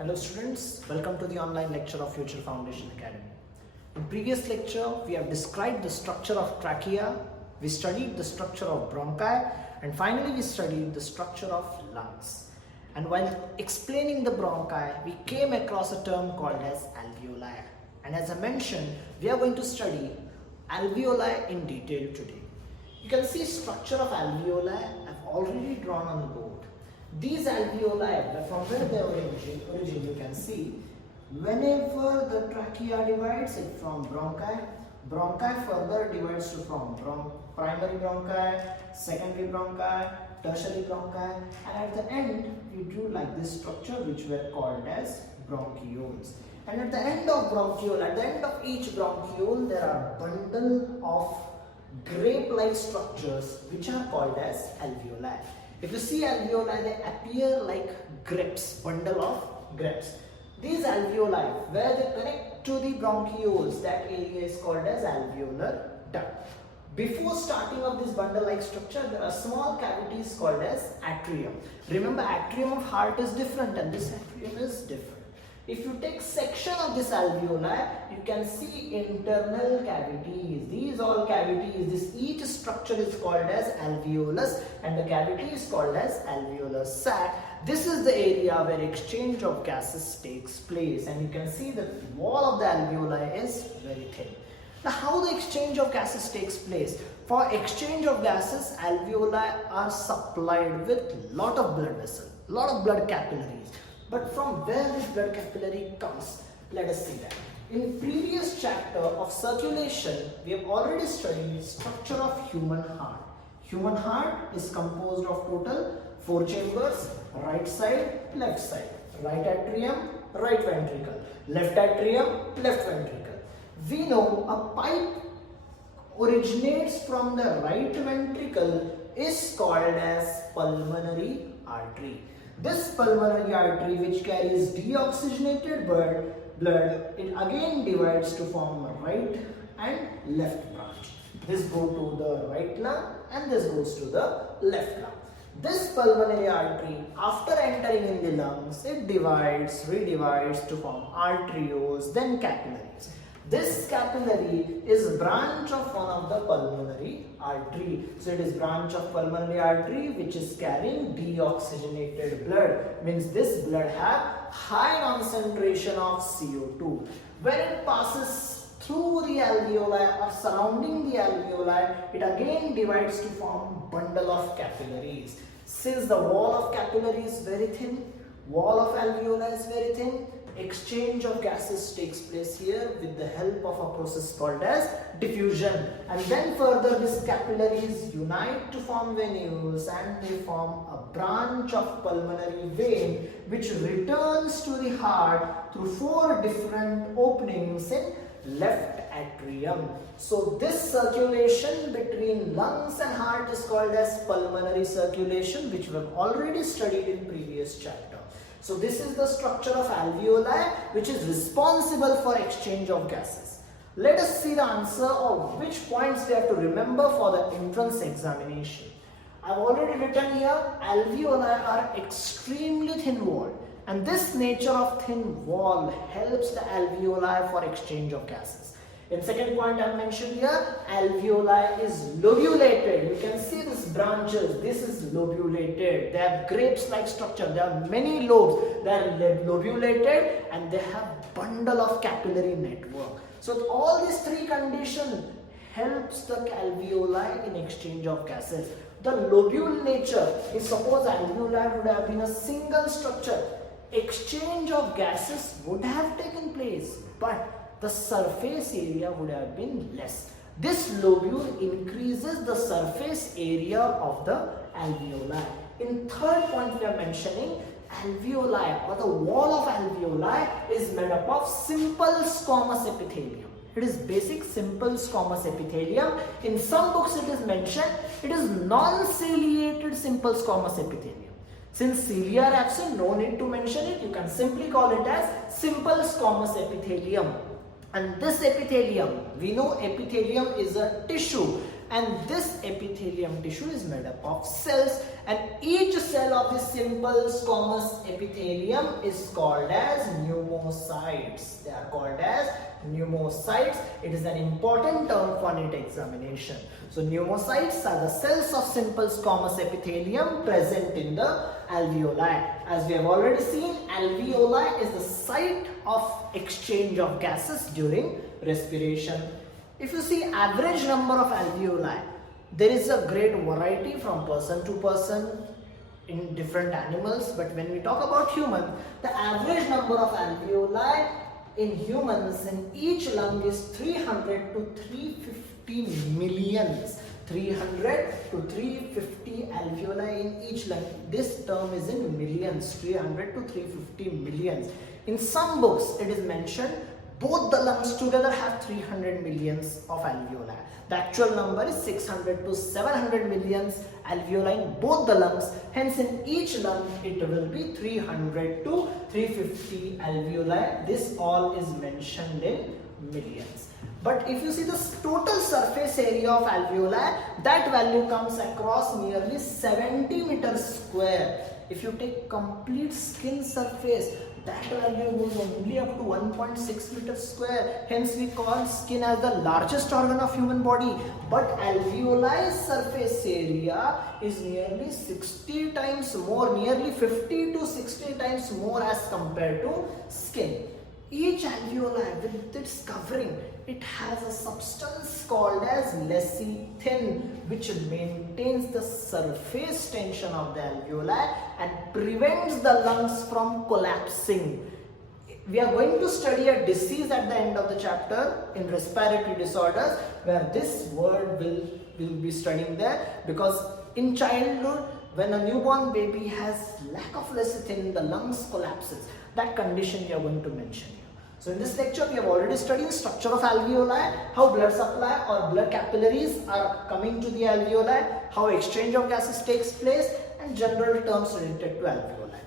Hello students, welcome to the online lecture of Future Foundation Academy. In previous lecture, we have described the structure of trachea, we studied the structure of bronchi, and finally we studied the structure of lungs. And while explaining the bronchi, we came across a term called as alveoli. And as I mentioned, we are going to study alveoli in detail today. You can see structure of alveoli I've already drawn on the board. These alveoli, from where they origin, you can see, whenever the trachea divides it from bronchi, bronchi further divides to from primary bronchi, secondary bronchi, tertiary bronchi, and at the end we drew like this structure which were called as bronchioles. And at the end of bronchiole, at the end of each bronchiole, there are bundle of grape-like structures which are called as alveoli. If you see alveoli, they appear like grapes, bundle of grapes. These alveoli, where they connect to the bronchioles, that area is called as alveolar duct. Before starting of this bundle-like structure, there are small cavities called as atrium. Remember, atrium of heart is different and this atrium is different. If you take section of this alveoli, you can see internal cavities. These all cavities, each structure is called as alveolus and the cavity is called as alveolar sac. This is the area where exchange of gases takes place, and you can see the wall of the alveoli is very thin. Now, how the exchange of gases takes place? For exchange of gases, alveoli are supplied with lot of blood vessels, lot of blood capillaries. But from where this blood capillary comes, let us see that. In previous chapter of circulation, we have already studied structure of human heart. Human heart is composed of total 4 chambers, right side, left side, right atrium, right ventricle, left atrium, left ventricle. We know a pipe originates from the right ventricle is called as pulmonary artery. This pulmonary artery, which carries deoxygenated blood, it again divides to form right and left branch. This goes to the right lung and this goes to the left lung. This pulmonary artery, after entering in the lungs, it divides, redivides to form arterioles, then capillaries. This capillary is branch of one of the pulmonary artery. So it is branch of pulmonary artery which is carrying deoxygenated blood. Means this blood have high concentration of CO2. When it passes through the alveoli or surrounding the alveoli, it again divides to form bundle of capillaries. Since the wall of capillary is very thin, wall of alveoli is very thin, exchange of gases takes place here with the help of a process called as diffusion, and then further these capillaries unite to form venules and they form a branch of pulmonary vein which returns to the heart through 4 different openings in left atrium. So this circulation between lungs and heart is called as pulmonary circulation, which we have already studied in previous chapter. So this is the structure of alveoli which is responsible for exchange of gases. Let us see the answer of which points we have to remember for the entrance examination. I have already written here, alveoli are extremely thin walled, and this nature of thin wall helps the alveoli for exchange of gases. In second point I have mentioned here, alveoli is lobulated. You can see these branches, this is lobulated. They have grapes-like structure. There are many lobes. They are lobulated and they have bundle of capillary network. So all these 3 conditions helps the alveoli in exchange of gases. The lobule nature is, suppose alveoli would have been a single structure, exchange of gases would have taken place, but the surface area would have been less. This lobule increases the surface area of the alveoli. In third point we are mentioning, alveoli or the wall of alveoli is made up of simple squamous epithelium. It is basic simple squamous epithelium. In some books it is mentioned it is non-ciliated simple squamous epithelium. Since cilia are absent, no need to mention it. You can simply call it as simple squamous epithelium. And this epithelium, we know epithelium is a tissue and this epithelium tissue is made up of cells, and each cell of this simple squamous epithelium is called as pneumocytes. They are called as pneumocytes. It is an important term for NEET examination. So pneumocytes are the cells of simple squamous epithelium present in the alveoli. As we have already seen, alveoli is the site of exchange of gases during respiration. If you see average number of alveoli, there is a great variety from person to person in different animals, but when we talk about human, the average number of alveoli in humans in each lung is 300 to 350 millions. 300 to 350 alveoli in each lung. This term is in millions, 300 to 350 millions. In some books it is mentioned both the lungs together have 300 millions of alveoli. The actual number is 600 to 700 millions alveoli in both the lungs. Hence in each lung it will be 300 to 350 alveoli. This all is mentioned in millions. But if you see the total surface area of alveoli, that value comes across nearly 70 meters square. If you take complete skin surface, that value goes only up to 1.6 meters square. Hence we call skin as the largest organ of human body. But alveoli surface area is nearly 60 times more, nearly 50 to 60 times more as compared to skin. Each alveoli with its covering, it has a substance called as lecithin, which maintains the surface tension of the alveoli and prevents the lungs from collapsing. We are going to study a disease at the end of the chapter in respiratory disorders, where this word will be studying there, because in childhood, when a newborn baby has lack of lecithin, the lungs collapses. That condition we are going to mention here. So in this lecture, we have already studied structure of alveoli, how blood supply or blood capillaries are coming to the alveoli, how exchange of gases takes place, and general terms related to alveoli.